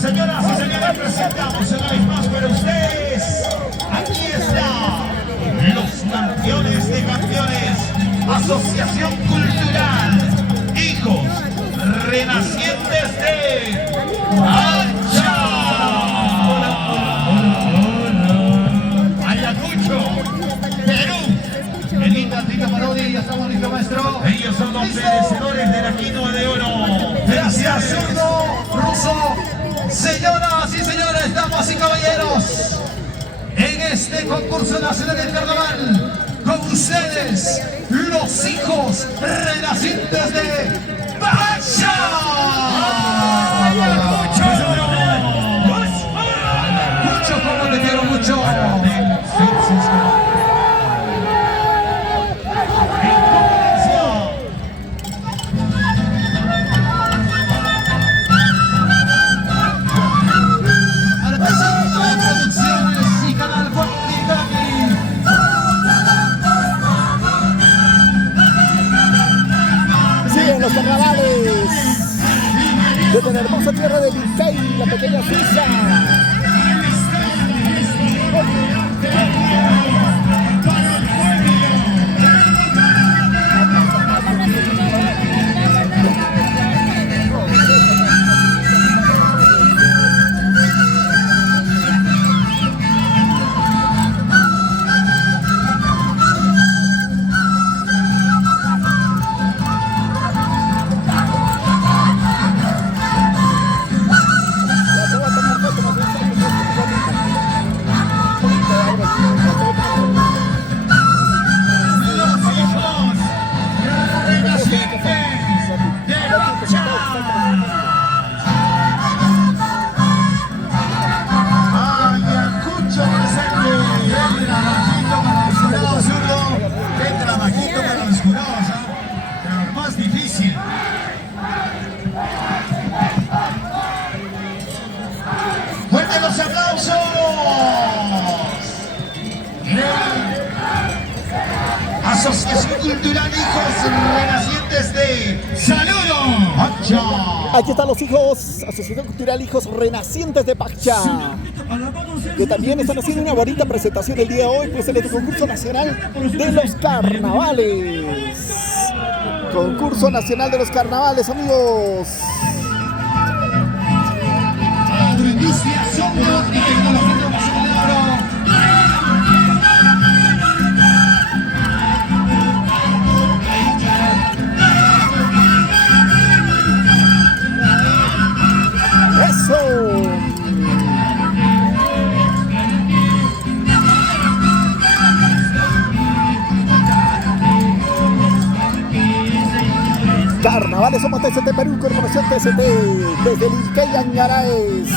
Señoras y señores, presentamos una vez más para ustedes. Aquí está, los campeones de campeones, Asociación Cultural Hijos Renacientes de Pacha. Ayacucho, Perú. Qué linda Parodi, ya estamos listos, maestro. Ellos son los merecedores de la quinoa de oro. Gracias, zurdo, ruso. Señoras y señores, damas y caballeros, en este concurso nacional del carnaval, con ustedes, los hijos renacientes de Pacha. Mucho, como te quiero mucho. Los carnavales desde la hermosa tierra de Licey, la pequeña Suiza. ¡Fuertes los aplausos! Asociación Cultural Hijos Renacientes de Saludo Pacha. Aquí están los hijos, Asociación Cultural Hijos Renacientes de Pacha, que también están haciendo una bonita presentación el día de hoy, pues en este concurso nacional de los carnavales. Concurso nacional de los carnavales, amigos. Agroindustria, software y tecnología de innovación de oro. ¡Eso! Carnavales somos TCT Perú, Corporación TCT, desde Licey Añaraes.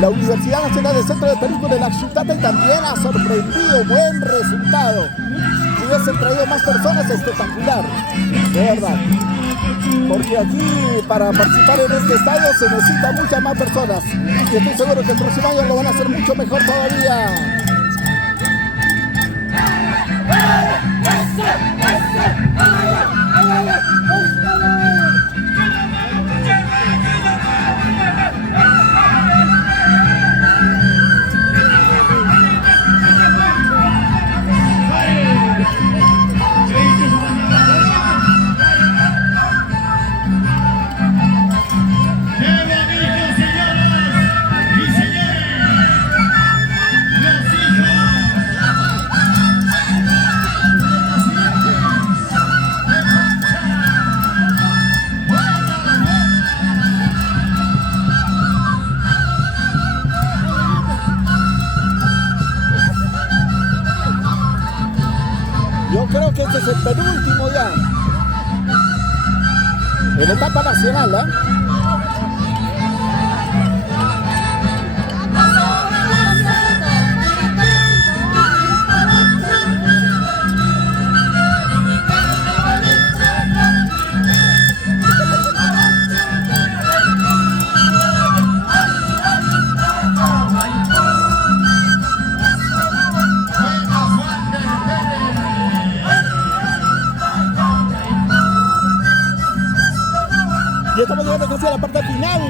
La Universidad Nacional del Centro de Perú con el Axutata también ha sorprendido, buen resultado. Si hubiesen traído más personas, espectacular, de verdad. Porque aquí, para participar en este estadio, se necesitan muchas más personas. Y estoy seguro que el próximo año lo van a hacer mucho mejor todavía. Yo creo que este es el penúltimo ya, en la etapa nacional, ¿eh? Y estamos avanzando hacia la parte final.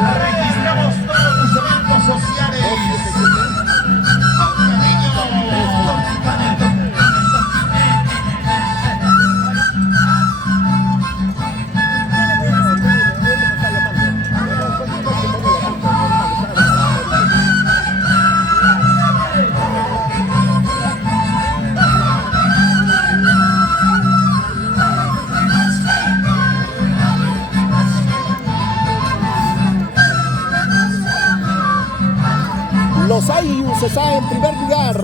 Registramos todos tus eventos sociales. Los Ayus está en primer lugar.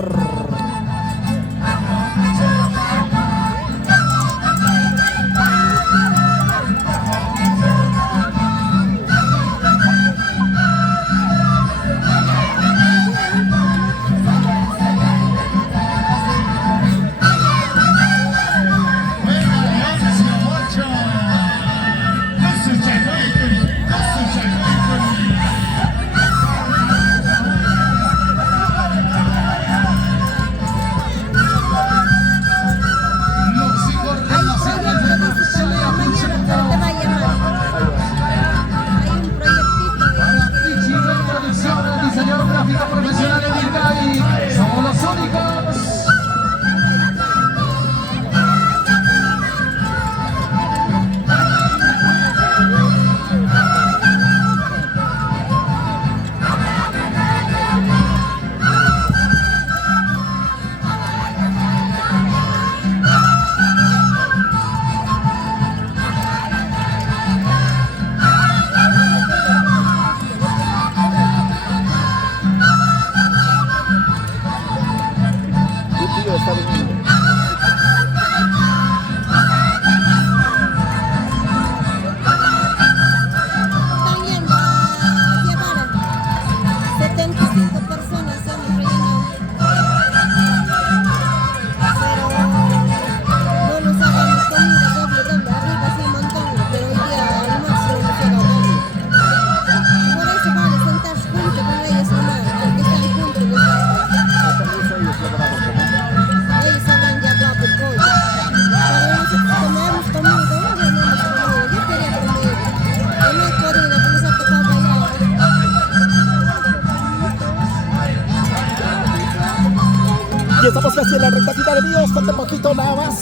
Y estamos casi en la recta final, amigos. Falta un poquito nada más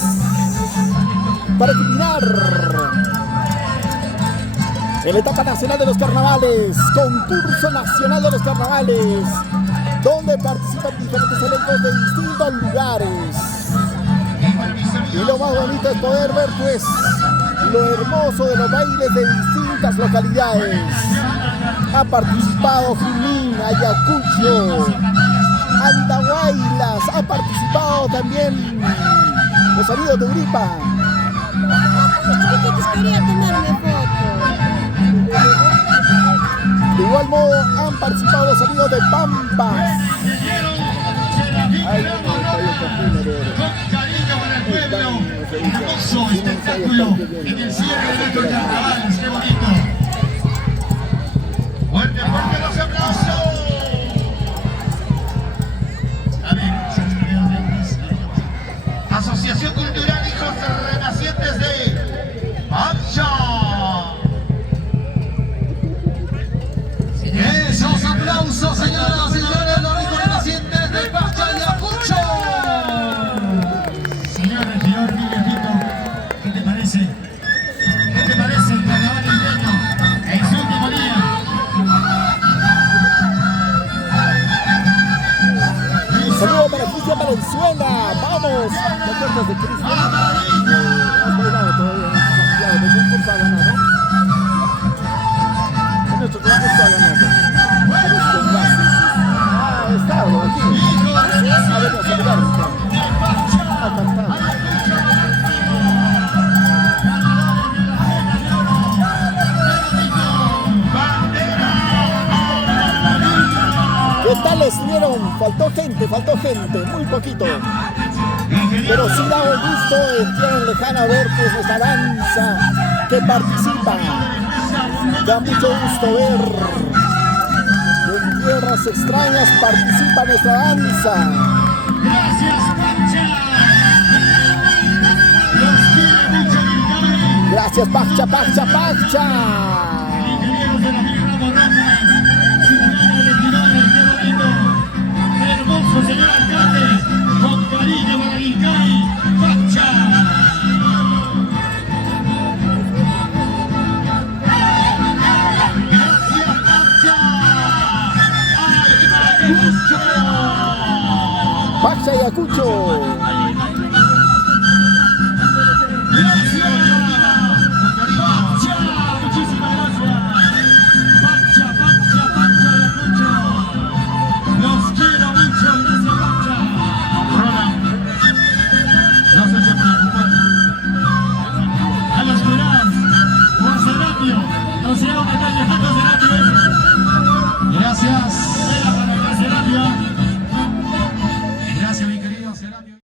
para terminar en la etapa nacional de los carnavales, concurso nacional de los carnavales, donde participan diferentes elencos de distintos lugares. Y lo más bonito es poder ver, pues, lo hermoso de los bailes de distintas localidades. Ha participado Junín, Ayacucho, Andahuaylas, ha participado también los amigos de Uripa. Quería tomarme foto. De igual modo han participado los amigos de Pampas. Con cariño para el pueblo, hermoso espectáculo en el cierre nuestro carnaval, qué bonito. Fuerte, fuerte los aplausos. Asociación Cultural Hijos Renacientes de Pacha. Esos aplausos, señoras y señores, los hijos renacientes de Pacha y Ayacucho. Señor regidor, mi viejito, ¿qué te parece? ¿Qué te parece el carnaval limeño en su último día? Saludos para Cristian Valenzuela. Vamos. ¿Te acuerdas de Cristian? Has bailado todavía en Santiago. ¿De qué curso ha ganado? En nuestro concurso ha ganado. Cristian Vázquez. Ah, ha estado aquí. A ver, a saludar. Ha cantado. ¿Qué tal estuvieron? Faltó gente, muy poquito. Pero sí da un gusto en Tierra Lejana ver que es nuestra danza que participa. Da mucho gusto ver que en tierras extrañas participa nuestra danza. Gracias, Pacha. Los quiere mucho, Vilcay. Gracias, Pacha, Pacha, Pacha. Ingenieros de la Mirra Borroca, ciudadano de Quinones, qué bonito. Hermoso señor alcalde, con cariño para Vilcay, Pacha. Gracias, Pacha. Ayacucho. Pacha y Ayacucho.